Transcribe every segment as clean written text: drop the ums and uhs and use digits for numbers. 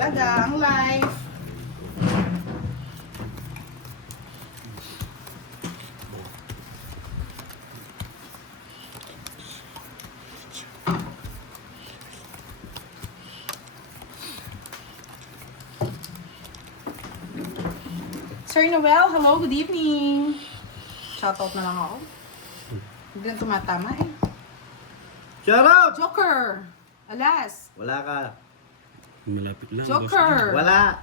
Talaga, ang life. Sir Noel, hello, good evening. Shoutout na lang ako. Hindi na tumatama eh. Shout out! Joker! Alas! Wala ka. Malapit lang. Joker! Wala.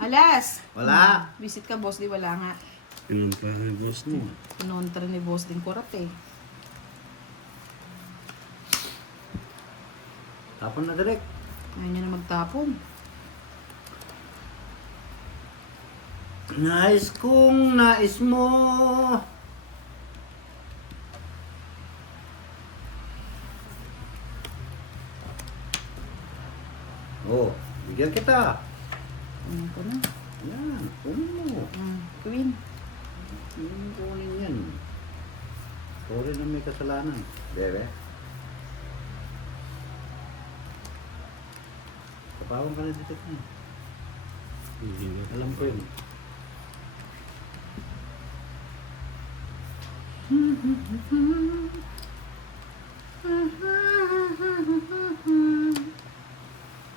Alas! Wala. Visit ka, boss, di wala nga. Pinunta ni boss mo. Pinontra ni boss din kurat eh. Tapon na direct. Ayaw niya na magtapon. Nais kong nais mo. Oh, bigyan kita. Ano ko na? Yan, kunin mo. Queen. Kunin yan. Sorry na may kasalanan. Bebe. Kapawang ka na dito. Hindi na. Alam ko yun.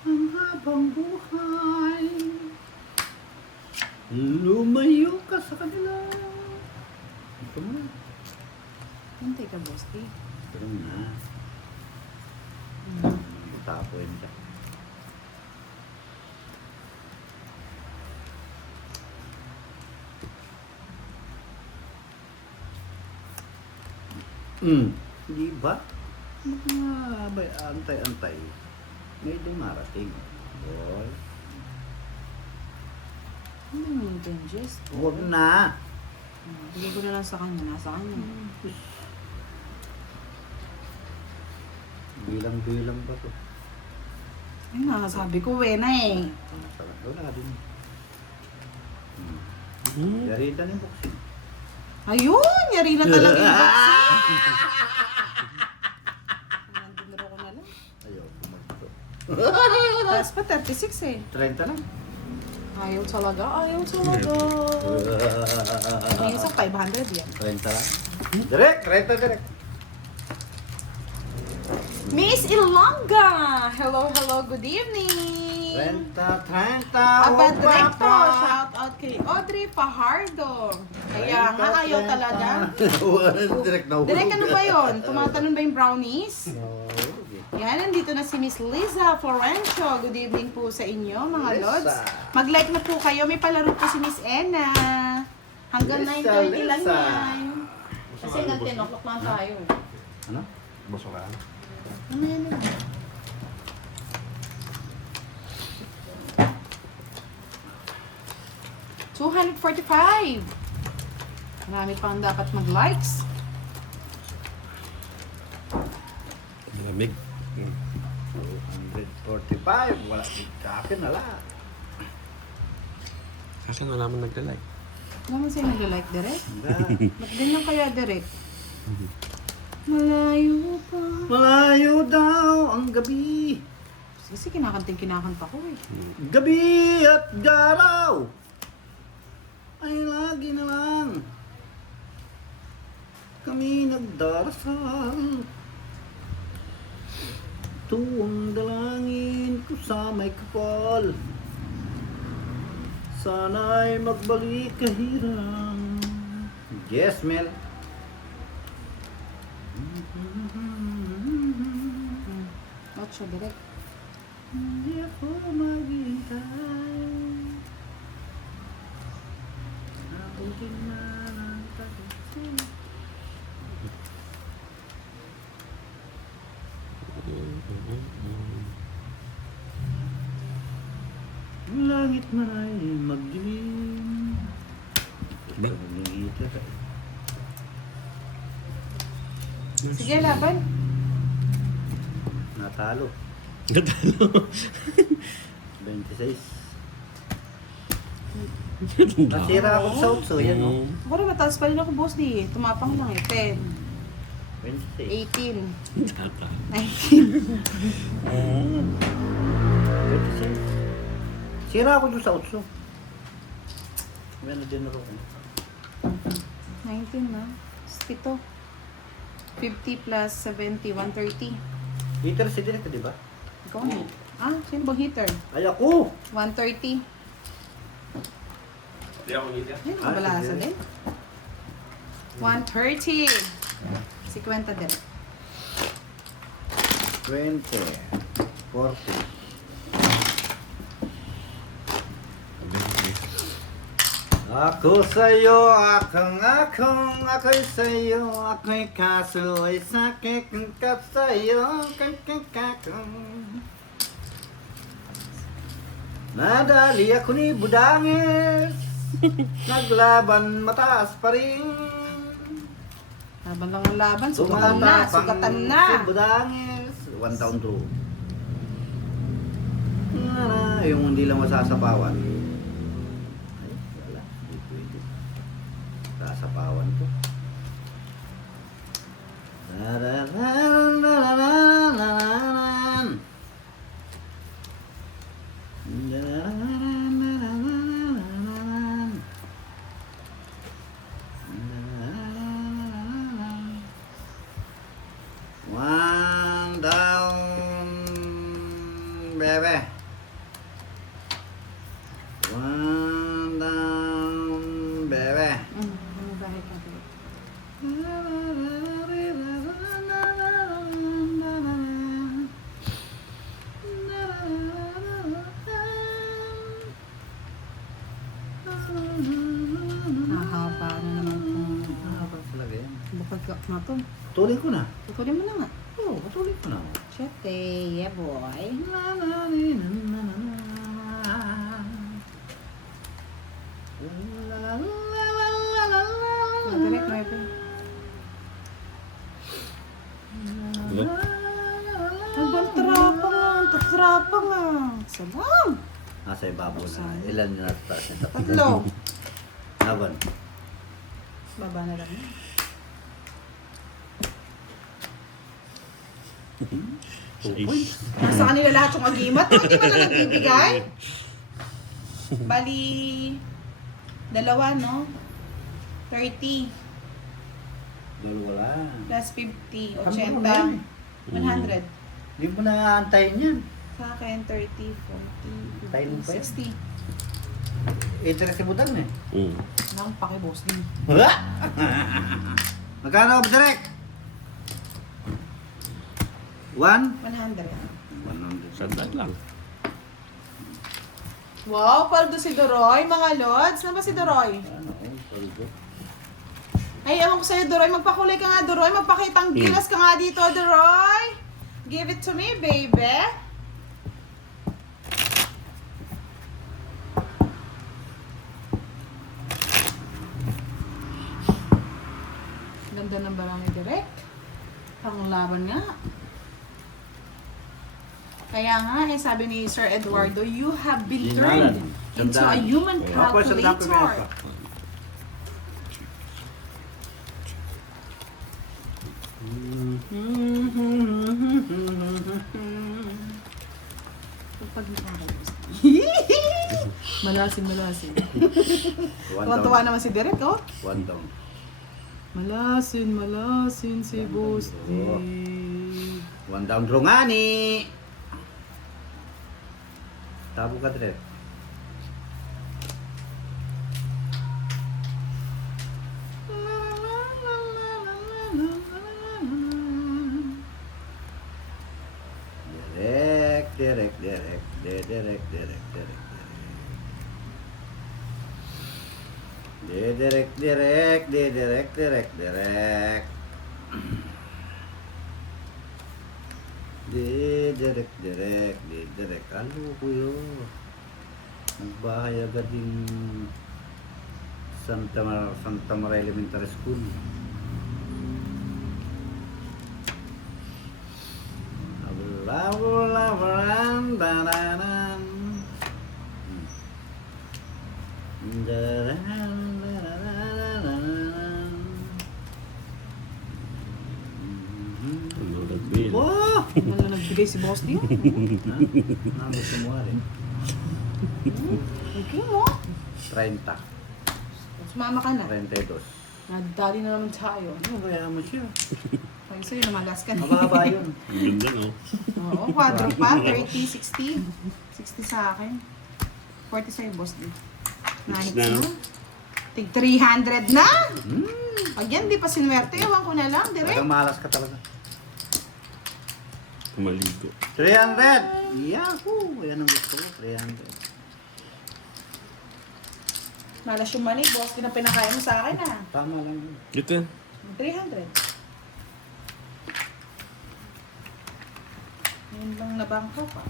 Ang habang buhay, lumayo ka sa kanila. Ito mo. Hintay ka, boss. Eh. Ito mo na. Tapo yun siya. Di ba? May antay-antay. May dumarating. Boy. Ano yung changes? Huwag na. Bigay ko na lang sa kanya. Nasa kanya. Bilang-bilang ba to? Ay, nakasabi ko, wena eh. Wala din. Hmm? Yarita ng boxing. Ayun! Yari na talaga yung boxing. Nandunro ko na lang. Ayaw, kumagto. Taas pa, 36 eh. 30 lang. Ayaw talaga, ayaw talaga. May isang 500 yan. 30 lang. Direct, 30 direct. Miss Ilongga! Hello, hello, good evening! 30. Aba, direkto! Shout out kay Audrey Fajardo. Kaya nga, ayaw talaga. Direct na Direk, ano ba yun? Tumatalon ba yung brownies? No. Yan, nandito na si Miss Liza Florencio. Good evening po sa inyo, mga Liza. lods. Mag-like na po kayo. May palaro po si Miss Ena. Hanggang Liza, 9:30 lang Liza. yan. Kasi hanggang 10 o'clock lang tayo. Ano? Basura. Ano yan? 245. Marami pang dapat mag-likes. Malamig. 245. Wala. Kakin na lang. Kasi wala mo nagla-like. Naman sa'yo nag-like, Derek? Hindi. Ba't ganyan kaya, Derek? Malayo pa. Malayo daw ang gabi. Kasi kinakanta ko eh. Gabi at garaw ay lagi na lang kami nagdarasal. Ito ang dalangin ko sa may kapal. Sana'y magbalik kahirang. Yes, Mel. Watch siya, Derek. Hindi ako maghihintay. Aking na ng tagusin. Ang langit man ay magdilim. Ba? Sige, laban. Natalo. Natalo. 26. Nasira ako sa utso, yan o. Ako rin mataas pa rin ako, boss di. Tumapang lang eh. 10, 26. 18, Tata. 19. 26. Sira ako doon sa utso. Meron din ro. 19 na. 7. 50 plus 70, 130. Heater si Direk, di ba? Ikaw na. Ah, sino bang heater? Ay ako! 130. Hindi ako ngiti. Ayun, mabalasa sige. din. 130. 50 din. 20. 40. Ako sa'yo, ako'y sa'yo, ako'y kaso'y sakit ka sa'yo, kakakakong. Nadali ako ni Budangis, naglaban mataas pa rin. Laban lang ang laban. Sugatan na. Sugatan na. Si Budangis, 1 down through. Yung hindi lang masasapawan. Ay, wala. Hindi pwede. Sasapawan ko. Darararararararan. Darararararararan. Darararararararan. One down, baby. One down, baby. Ano ba ito? Mahaba na naman kung Mahaba talaga yan. bukod ka na to. Tuloy ko na. Tutuloy mo na nga. Oo, tuloy ko na. Siyete, yeah boy. Direct mo ito. Ang bantrapa nga. Tatrapa nga. Sabang. Nasa ibabaw na. Ilan na nasa taas nito? Tatlo. Laban. Baba na lang. Nasa kanila lahat yung agimat. Oh, hindi mo na nagbibigay. Bali, 2, no? 30 Dalawa lang. plus 50, Kami mo na yan 80, 100. Hindi mo na aantayin yan. Sa akin, 30, 40, Tayo mo pa 50, yan. 60. Interest mo dan eh. Nang pakiboss din. Wala! Magkano ba direct? 1? 100. 100. Sandal lang. Wow, paldo si Doroy, mga lods. Saan ba si Doroy? Ano, paldo. Ay, ewan ko sa'yo, Doroy. Magpakulay ka nga, Doroy. Magpakitang gilas ka nga dito, Doroy. Give it to me, baby. Ganda ng barangay direct. Panglaban nga. Kaya nga, sabi ni Sir Eduardo, you have been turned into a human calculator. Malasin. Tuwa naman si Derek, oh. 1 down. Malasin si Boss D. 1 down draw nga ni. Tabo ka direct. Direct. Ano ko yun? Nagbahay agad yung Santa Maria Elementary School. Wow! Ano nagbigay si Boss D? Gusto mo rin. Okay mo. 30. Sumama ka na. 32. Nadali na naman tayo. Ano, kaya mo siya? Ay, sa'yo namalas ka na. Mababa yun. Ang ganda, no? Oo, quadro pa. 30, 60. 60 sa akin. 40 sa'yo, boss. Nahit na, no? mo. Tig 300 na! Hmm. Pag yan, di pa sinwerte. Ewan ko na lang, direct. Talagang malas ka talaga. Maligo. 300! Yahoo! Yan ang gusto ko, 300. Malas yung mani, boss. Di na pinakaya mo sa akin, ah. Tama lang yun. Ito. 300. Yun lang nabangka pa.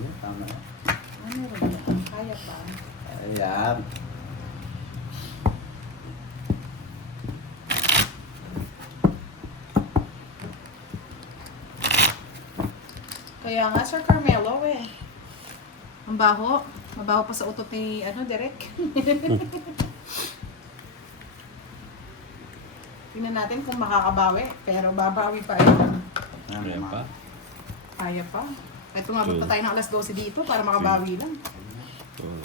Yeah, tama lang. Ano rin? Kaya pa. Ayan. Kaya nga, Sir Carmelo, eh. Ang baho. Mabaho pa sa utot ni, Derek. Tingnan natin kung makakabawi. Pero babawi pa yun. Kaya pa. Kaya pa. Ito nga, pa tayo ng alas 12 dito para makabawi lang. Oh.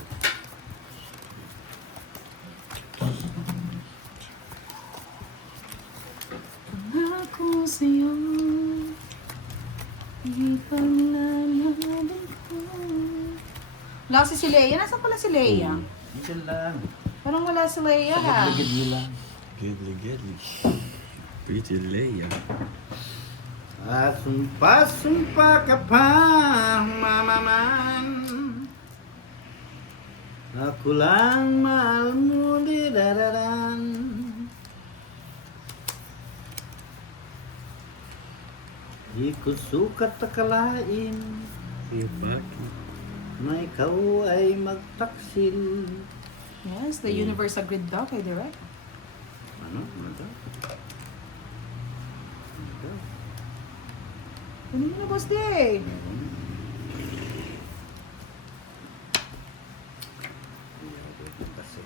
Ako sa'yo, ipaglalabay ko. Wala kasi si Leia. Nasaan pala si Leia? Minsan lang. Parang wala si Leia, ha? Ligid mo lang. Gidly, gidly. Pretty Leia. At sumpa ka pa, mamaman. Ako lang mahal mo, didararan. Di ko sukat akalain Sige, bakit? na ikaw ay magtaksil. Yes, the universe agreed daw kay Derek. Ano? Ano to? Ano to? Ano mo na, Boss Day? Kasi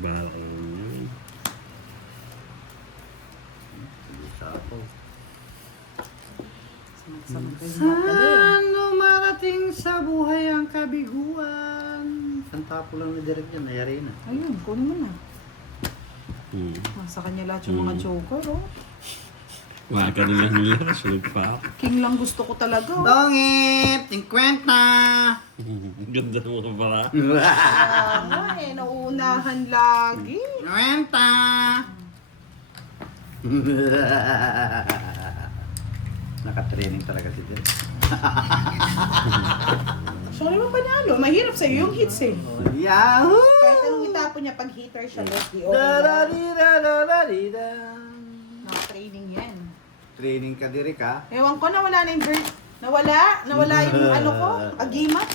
Bakit? bisa ako. Sabag kayo mata Saan dumarating sa buhay ang kabiguan? Ang tapo lang ni Derek yan, nayari na. Ayun, kunin mo na. Hmm. Sa kanya lahat yung mga joker, oh. Wala ka nila nila. Sunod pa ako. King lang gusto ko talaga, oh. Dongit! 50! Ganda ng mga para. Ah, nauunahan lagi. 90! Naka-training talaga si Derek. So, ano ba panalo? Mahirap sa'yo yung hits, eh. Yahoo! Kahit anong itapon niya pag hitter siya, Boss Day, okay lang. Da-da-di-da-da-da-di-da. Naka-training yan. Training ka, Derek, ha? Ewan ko, nawala na yung bird. Nawala yung ano ko, agimat.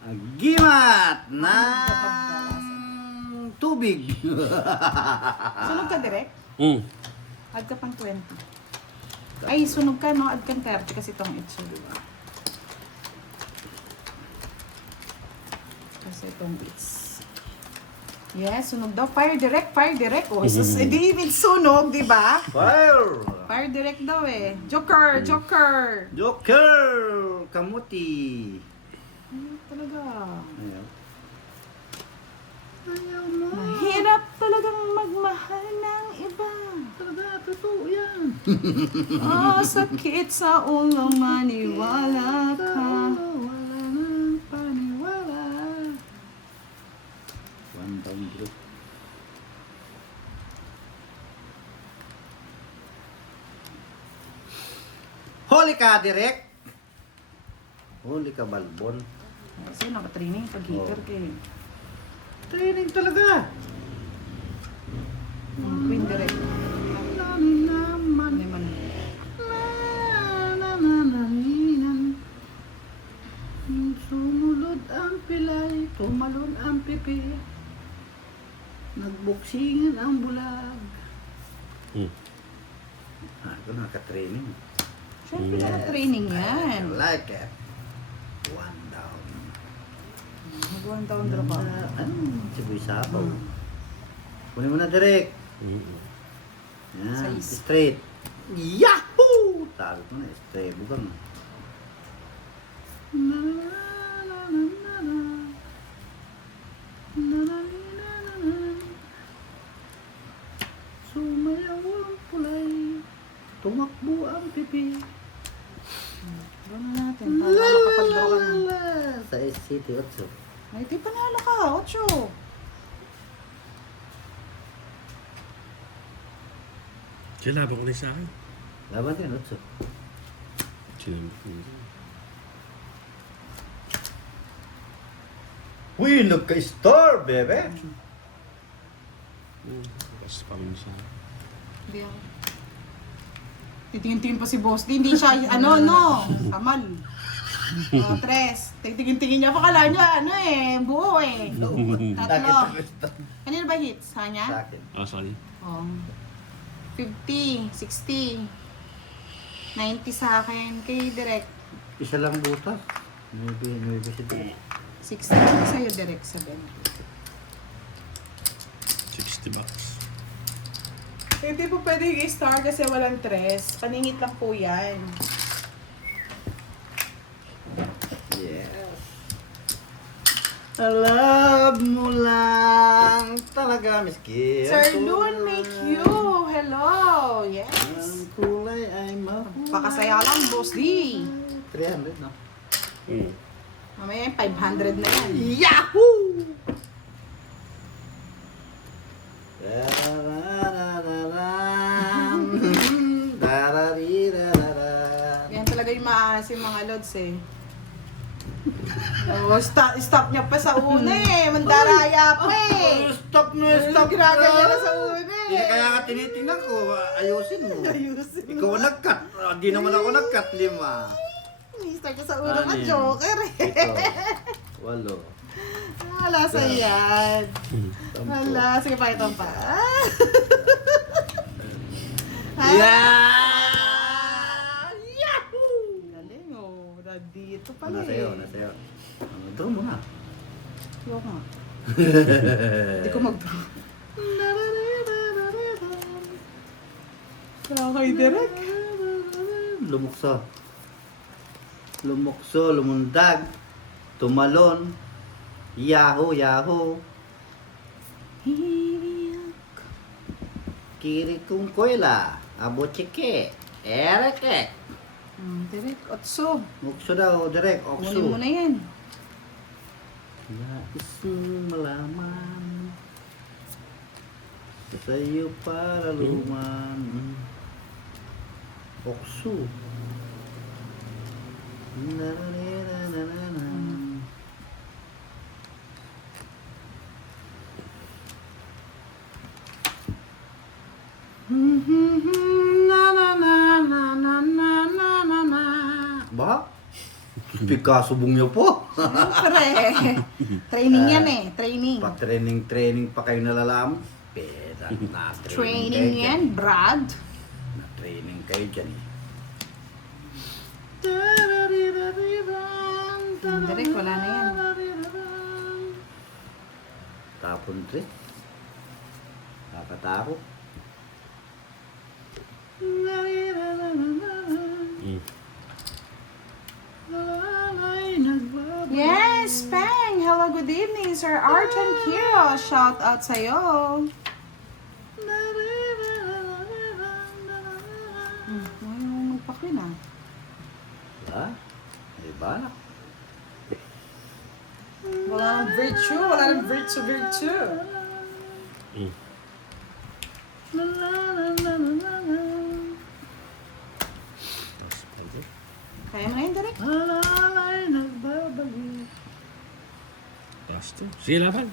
Agimat ng tubig. Sunog ka, Direk? Hmm. Add ka pang 20. Ay, sunog ka, no? Add kang 30 kasi itong itso, di ba? Kasi itong bits. Yes, sunog daw. Fire direct, fire direct. Oh, hindi even sunog, di ba? Fire! Fire direct daw eh. Joker, Joker! Joker! Kamuti! Ano talaga? Ayaw. Ayaw mo. Mahirap talagang magmahal ng iba. Talaga, totoo yan. Ah, sakit sa ulo maniwala ka. Wala nang paniwala. One down group. Huli ka, Direk! Huli ka, Balbon. Kasi nakatraining pag hitter kay Training talaga. Queen direct. Naman. Ano man? Sumulod ang pilay, tumalon ang pipi. Nagbuksingan ang bulag. Hmm. Ito naka-training. Siyempre nakatraining yan. I like it. One down. Mag-one down draw ka. Ano? Siboy sabaw. Kunin mo na direct. Hmm. Yan, Size. straight. Yahoo! Sabi ko na, straight. Bugang. City 8. Ay, di panalo ka. 8. Kaya laban ko na sa akin. Laban din, 8. Sinambit mo. Uy, nagka-star, bebe! Basta pa rin sa akin. Hindi ako. Titingin-tingin pa si Boss D. Hindi siya, samal. 3. Tingin-tingin niya pa. Kala niya, buo eh. 3. Kanina ba hits? Sa Hanya? akin. Ah, sorry. 50, 60, 90 sa akin. Kay Direk, Isa lang butas. Maybe si Direk. 60. Sa'yo, Direk, 7. 60 bucks. Hindi po pwede yung star kasi walang 3. Paningit lang po yan. Yes. Love mo lang talaga, miski. Sir Loon, make you. Hello. Yes. Ang kulay ay mahulay. Pakasaya lang, Boss D. 300, no? Mamaya yung 500 na yan. Yahoo! Yan talaga yung maaas yung mga lods eh. Stop niya pa sa una eh. Mandaraya pa eh. Stop na, Ginagaya na sa una eh. Hindi kaya ka tinitingnan ko, ayusin mo. Ikaw ang nag-cut. Di naman ako nag-cut, 5. Start niya sa una ka, Anim. Joker eh. 8. Wala sa yan. 10. Wala. Sige pa, ito pa. Yeah! Galing oh. Nandito pala Nasa eh. iyo. Draw mo na. Yok nga. Hindi ko mag-draw. Kaya direct. Lumukso, lumundag, tumalon, yahoo, kiri kong koyla, abochike, ereke. Direct. Otso. Mukso daw, direk, Kunin mo okso. na yan. Nais mong malaman, sa iyo para luman. Okso. Na na na na na na. Na na na na na na na na na. Ba? Picasso bung niyo po. Siyempre. Training yan eh. Training. Pa-training pa kayo nalalaman. Pera na Training yan, Brad. Na-training kayo dyan eh. Direct, wala na yan. Tapon trip. Nakakatakot. Yes, Peng! Hello, good evening, Sir Arton Kiro. Shout out sa'yo. Ayaw magpakin ah. Ha? May balak. Wala nang virtue, wala nang virtue. Kaya mo na yun, direct. Alalay nagbabalik. Basta. Sige, laban.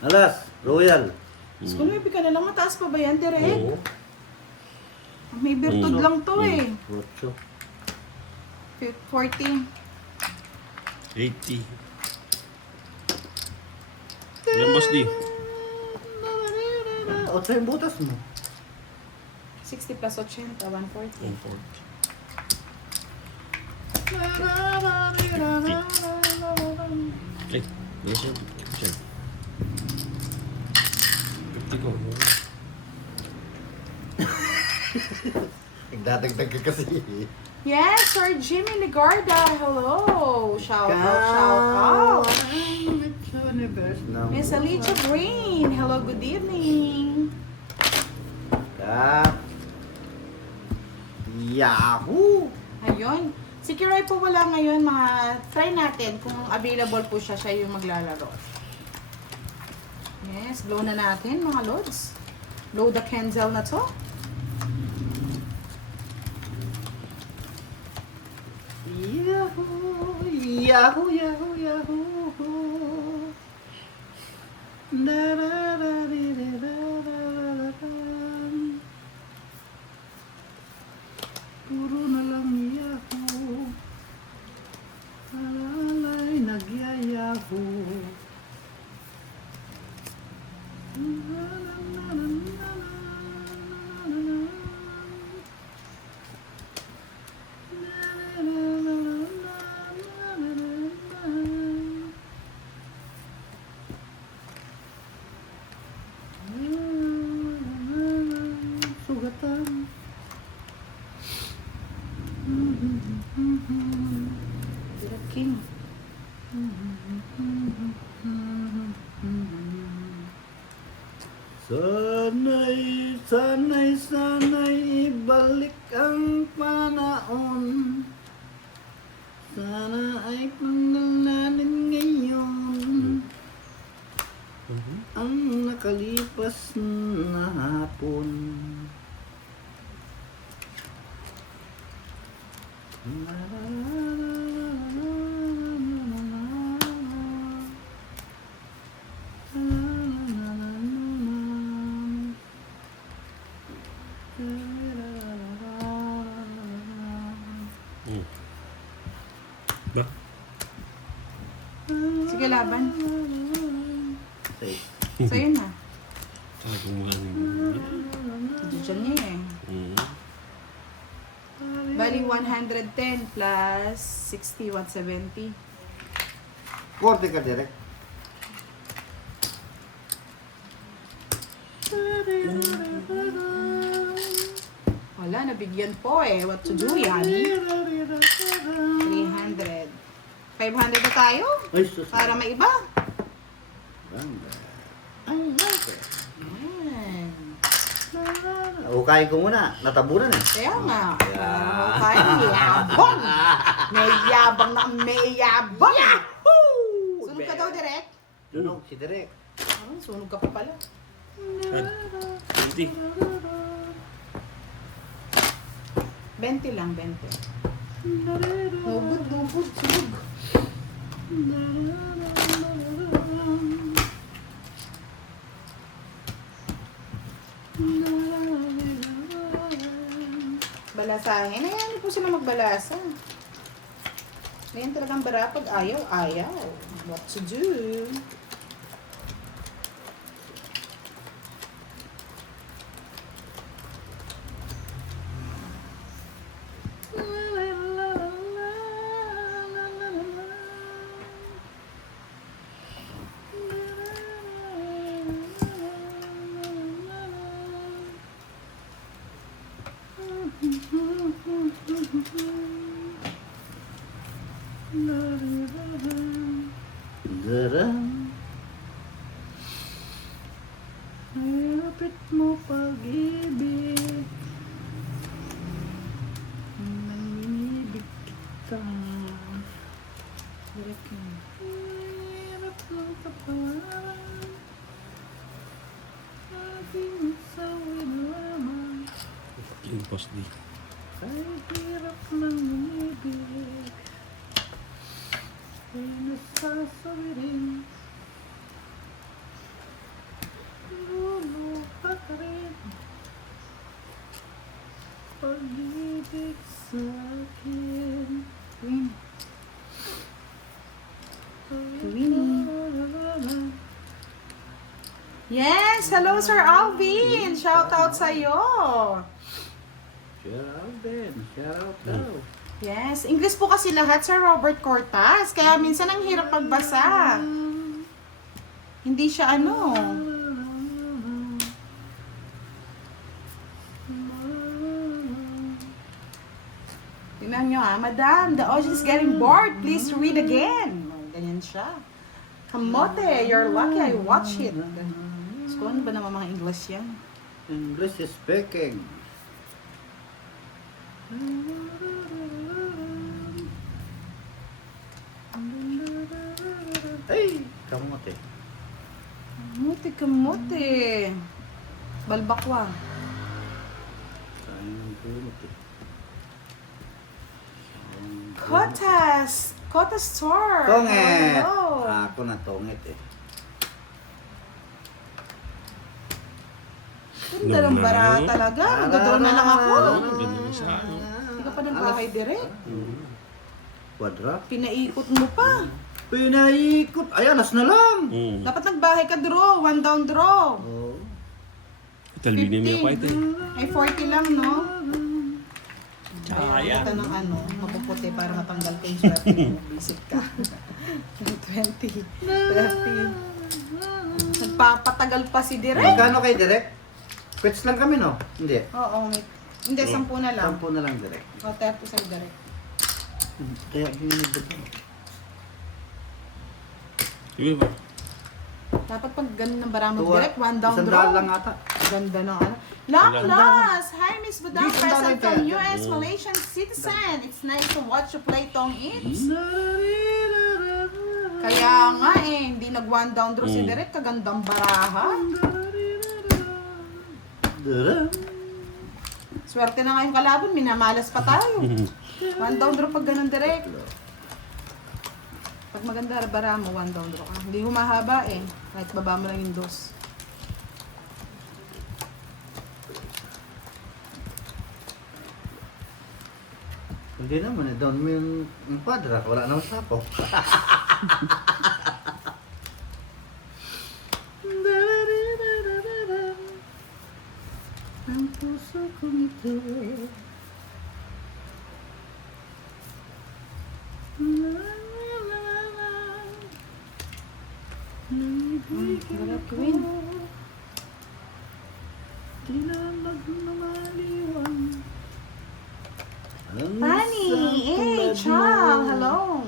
Alas, Royal. Kung may ka na lang, mataas pa ba yan, direct? Oo. May virtud lang to eh. Ocho. 40. 80. Ilan boss di? Ocho yung butas mo. 60 plus 80, 140. 140. Eh, nasa yan. Siya. 50 ko. Nagdadagdag ka kasi. Yes, Sir Jimmy Ligarda. Hello. Shout out. Miss Alicia Green. Hello, good evening. Yahoo! Ayun. Si Kiray po wala ngayon, try natin kung available po siya yung maglalaro. Yes, blow na natin mga lods. Blow the candle na to. Yahoo! Yahoo! Yahoo! Yahoo! Da da da di di da da da da. Puro na lang yahoo. Alalay nagyayahoo. Sugatan. Direct King. Sana'y ibalik ang panahon. Sana ay panalanin ngayon ang nakalipas na hapon. Ba? Sige, laban. Say, Sa'yo na. Sabi mo nga Diyan niya eh. Bali 110 plus 60, 170. korte ka direct. Wala, nabigyan po eh. What to do, Yani? 300. 500 na tayo? Ay, sus. Para may iba. Ganda. I like it. Yan. Hukayin ko muna. Natabunan eh. Kaya nga. Yeah. Okay, yabang. May yabang na may yabang. Sunog ka daw, direct? Sunog si direct. Oh, sunog ka pa pala. 20. 20 lang, 20. Nugod, nugod, sunog. Balasahin. Ayan po sila magbalasa. Ngayon talagang bara pag ayaw, ayaw. What to do? Darang. Lapit mo pag-ibig. Nanginibig kita. Direct yun. Hirap ng kapalan. Aking sawin lamang. Yung post di. Ay hirap ng ibig. Ay nasasabi rin. Luluha ka rin. Pag-ibig sa'kin. Queen. Queenie. Yes! Hello, Sir Alvin! Shout out sa'yo! Shout out Ben. Shout out daw. Yes, English po kasi lahat, Sir Robert Cortas. Kaya minsan ang hirap magbasa. Hindi siya ano. Tingnan nyo Madam, the audience is getting bored. Please read again. Ganyan siya. Kamote, you're lucky I watch it. So, ano ba naman mga English yan? English is speaking. Ay, kamote. Kamote. Balbakwa. Sayang kamote. Kotas. Kotas store. Tongit! Hello. Ako na tongit eh. Ganda ng bara talaga. Nagdodraw na lang ako. Ganda na sa ano. Hindi ka pa nagbahay direct. Kwadra? Pinaikot mo pa. Pinaikot. Ay, alas na lang. Dapat nagbahay ka draw. One down draw. Oh. Talbinin mo yung 50. Ay, 40 lang, no? Kaya. Ito ng ano, mapuputi para matanggal ko yung swerte mo. Visit ka. 20. 30. Nagpapatagal pa si Direk. Magkano kay Direk? Quits lang kami, no? Hindi. Oo, hindi, 10 na lang. 10 na lang, Direk. O, 30 sa Direk. Kaya ginigod mo. Sige ba? Dapat pag ganun ng bara mo, Tuwa. Direk, one down Isang draw. daan lang ata. Ganda ng ano. Long lost! Hi, Miss Budang, Di, present sandali from tayo. US Malaysian citizen. It's nice to watch you play Tong Eats. Kaya nga eh, hindi nag one down draw si Direk, kagandang barahan. Swerte na nga yung kalaban, minamalas pa tayo. One down draw pag ganun Direk. Pag maganda bara mo, one down draw ka. Hindi humahaba eh, kahit baba mo lang yung dos. Hindi naman eh. Down mo yung kwadra. Wala naman sa ako. Ang puso kong ito. Wala Queen. Tinalag na maliwan. Fanny! Hey, Chal! Hello!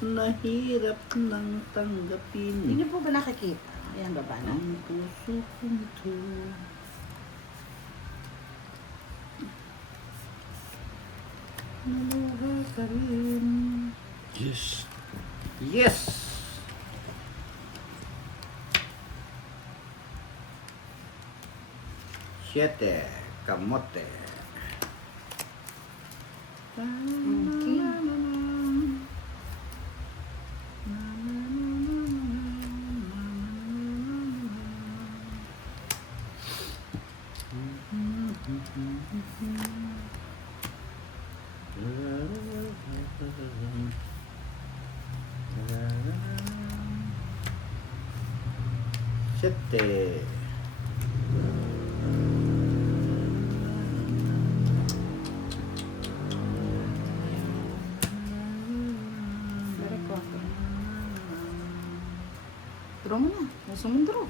Nahirap nang tanggapin. Hindi niyo po ba nakikita? Ayan, baba na. Ang puso kong ito. Naluha ka rin. Yes. Yes! Siete. Kamote. Okay. Siete. Very coffee. Draw mo na. Gusto mong draw.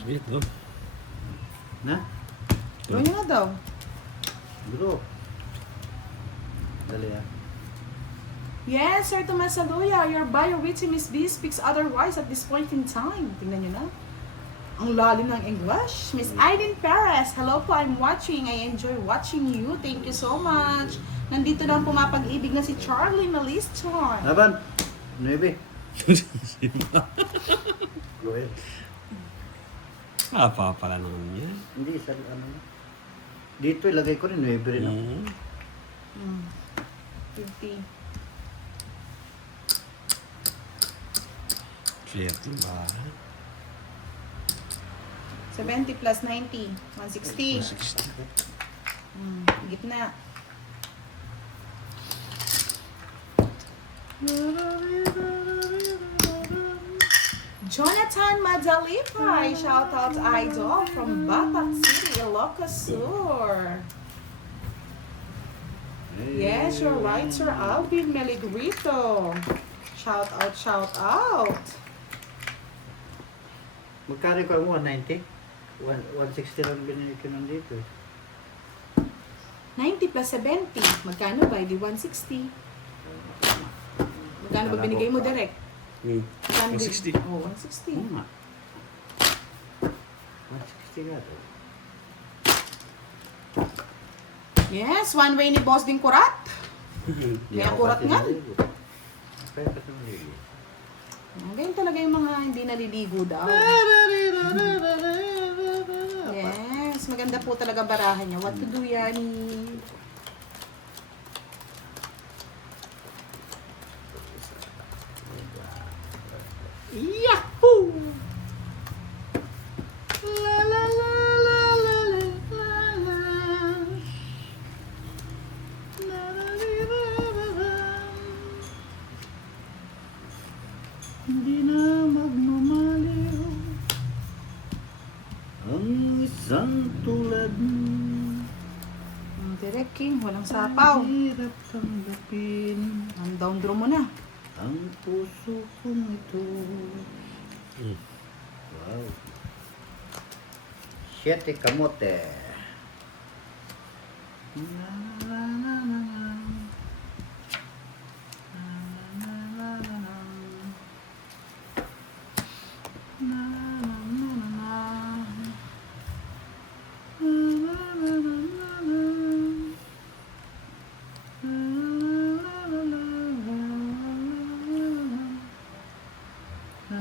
Sige, ito. Na? Draw niyo na daw. Bro. Dali ah. Yes, Sir Tomas Saluya, your bio with Miss B speaks otherwise at this point in time. Tingnan niyo na. Ang lalim ng English. Miss Aiden Perez, hello po, I'm watching. I enjoy watching you. Thank you so much. Nandito na ang pumapag-ibig na si Charlie Maliston. Laban. 9. Go ahead. Apa pala naman yan. Hindi, sa ano. Dito ilagay ko rin 9 rin. Ako. 50. Fiyerte ba? 70 plus 90. 160. 160. Gitna. Jonathan Madalipay, shout out idol from Batak City, Ilocos Sur. Yes, you're right, Sir Alvin Meligrito. Shout out, shout out. Magkari ko mo 190? 160 lang binili ko nandito. 90 plus 70. Magkano ba? Di 160. Magkano ba binigay mo direct? Magkano 160. Oh, 160. Oo nga. 160 nga to. Yes, one way ni Boss Ding Kurat. May akurat nga. Kaya kasi naliligo. Ganyan talaga yung mga hindi naliligo daw. Yes, maganda po talaga barahan niya. What to do, Yani? Yahoo! La la la la la la la la. La la la la la. Hindi na magmamaliw ang isang tulad mo. Direk King, walang sapaw. Hirap tanggapin Ang down draw mo na. ang puso kong ito. Mm. Wow. Siete kamote. Na, na, na, na, na. Na, na, na, na, na. Na, na, na, na, na. Na, na, na, na, na, na.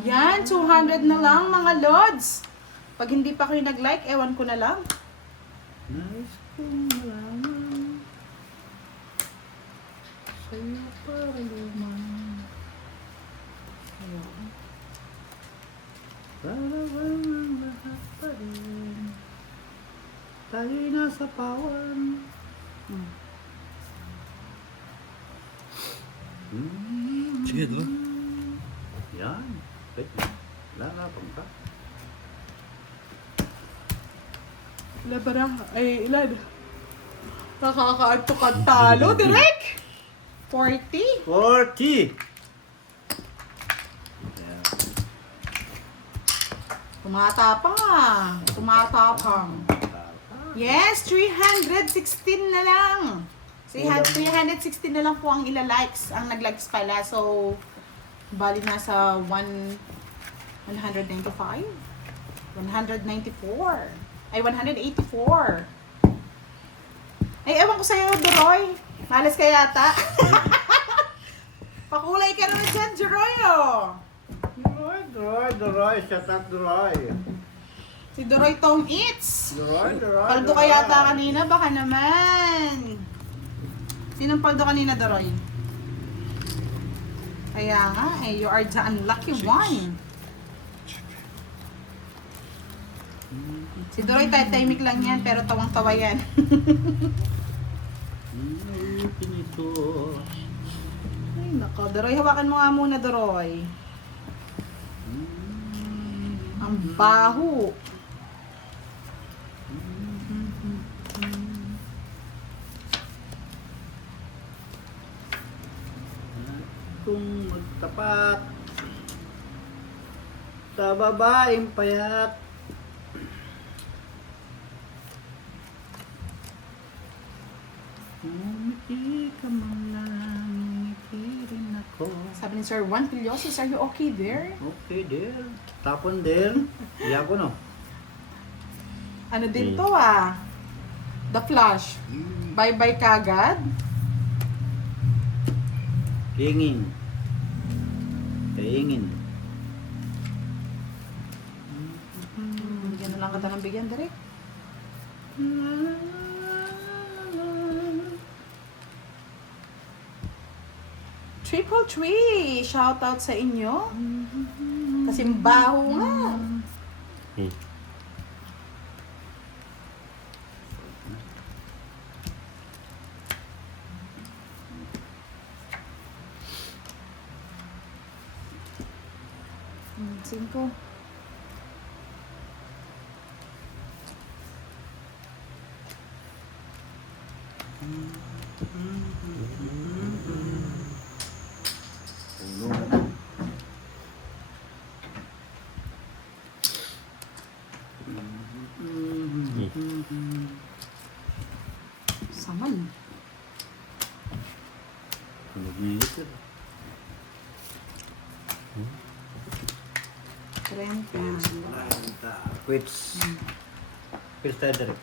Yan, 200 na lang mga lods. Pag hindi pa kayo nag-like, ewan ko na lang. Nais kong malaman sa'yo para luman. Ayun. Para bang ang lahat pa rin tayo'y nasa pawan. Hmm. Sige, do. Yan. Wait. Lalapang ka. Ilan ba na? Ay, ilan? Nakakaanto ka talo, Direk! 40? 40! Yeah. Tumatapang ah. Tumatapang. Yes, 316 na lang. 316 na lang po ang ila-likes, ang nag-likes pala. So, bali nasa 195? 194. Ay, 184. Ay, ewan ko sa'yo, Doroy. Malas ka yata. Pakulay ka naman dyan, Doroy, oh. Doroy. Shut up, Doroy. Si Doroy Tom Eats. Doroy. Paldo ka yata kanina, baka naman. Sinong paldo kanina, Doroy? Kaya nga, you are the unlucky one. Si Doroy, tahimik lang yan, pero tawang-tawa yan. Pinito. Ay, nako, Doroy, hawakan mo nga muna, Doroy. Ang baho. Kung magtapat sa babaeng payat. Umiti ka man lang, umiti rin ako. Sabi ni Sir Juan Pillosis, are you okay there? Okay, dear. Tapon, dear. Iya ko, no? Ano din to ah? The Flash. Bye-bye kagad. Tingin. Tingin. Bigyan na lang kita ng bigyan, Direk. Triple Tree! Shout out sa inyo. Kasi baho nga. Mm. Cinco. Saman. Nag-iisip. 30. Quits. Quits tayo direct.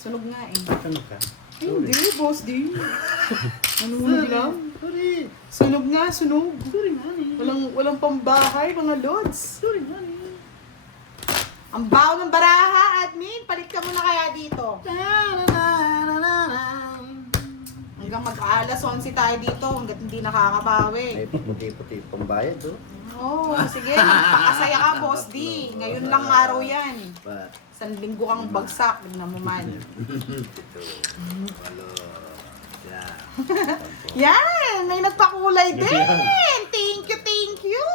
Sunog nga eh. Ano ka? Ay, hindi, boss, di. Ano lang? Sorry. Sunog nga, sunog. Sorry, honey. Walang pambahay, mga lods. Sorry, honey. Ang baho ng baraha, admin. Palit ka muna kaya dito. Hanggang mag-alas 11 tayo dito hanggat hindi nakakabawi. May puti-puti pambayad, oh. Oo, sige. Magpakasaya ka, boss D. Ngayon lang araw yan. Pa. Isang linggo kang bagsak. Tignan mo man. Ito. Walo. Yeah. Yan! May nagpakulay din! Thank you, thank you!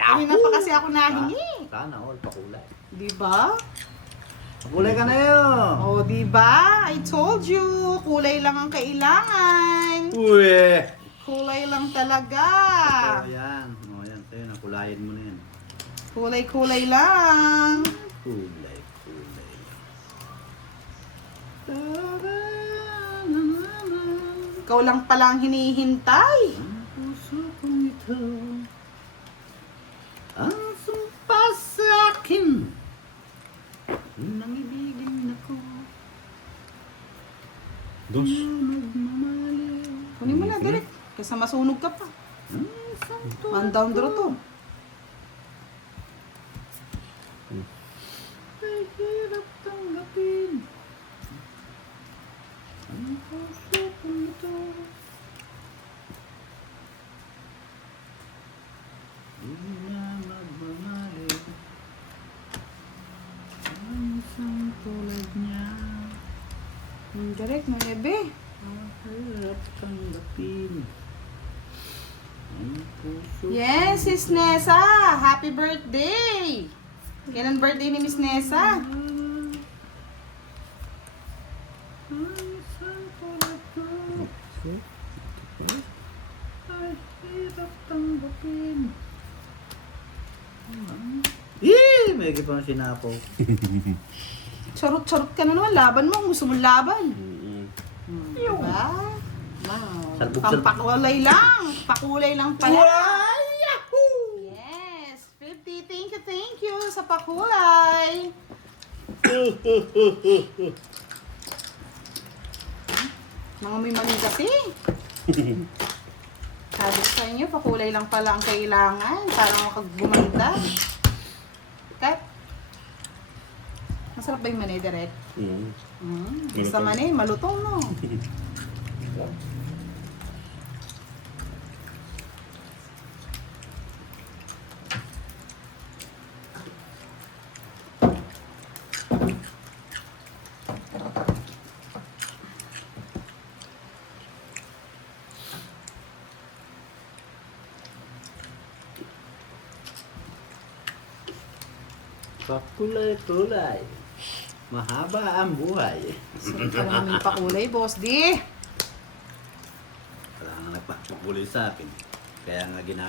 Kanina pa kasi ako nahingi. Sana all pakulay. Diba? Pakulay ka na yun. Oh, diba? I told you. Kulay lang ang kailangan. Uwe. Kulay lang talaga. Oh, yan. Oh, yan. Sa'yo, nakulayin mo na yan. Kulay-kulay lang. Kulay. Ikaw lang pala ang hinihintay. Ang puso kong ito ang sumpa sa akin nang ibigin ako Dos. magmamaliw. Kunin mo na, direct. Kasi masunog ka pa. Ang isang Man down draw to. ay hirap tanggapin. Ang puso kong ito di na magmamaliw. Ang isang tulad niya Direct, manebe. ang hirap tanggapin. Ang puso Yes, Miss Nessa. Happy birthday. Kailan birthday ni Miss Nessa? ang isang tulad ko ay hirap tanggapin. May pang sinapaw. Charot-charot ka na naman. Laban mo. Gusto mong laban. Diba? Salbog-salbog. Pampakulay lang. Pakulay lang pala. Wow! Yes. 50. Thank you sa pakulay. Mga may mali kasi. Sabi ko sa inyo, pakulay lang pala ang kailangan para makagumanda. Kat? Masarap ba yung mani, direct? Basta mani, malutong, no? Pakulay-kulay. Mahaba ang buhay. Sarap ka naman yung pakulay, boss. Di! Wala nga nagpapakulay sa akin. Kaya nga ginagawa.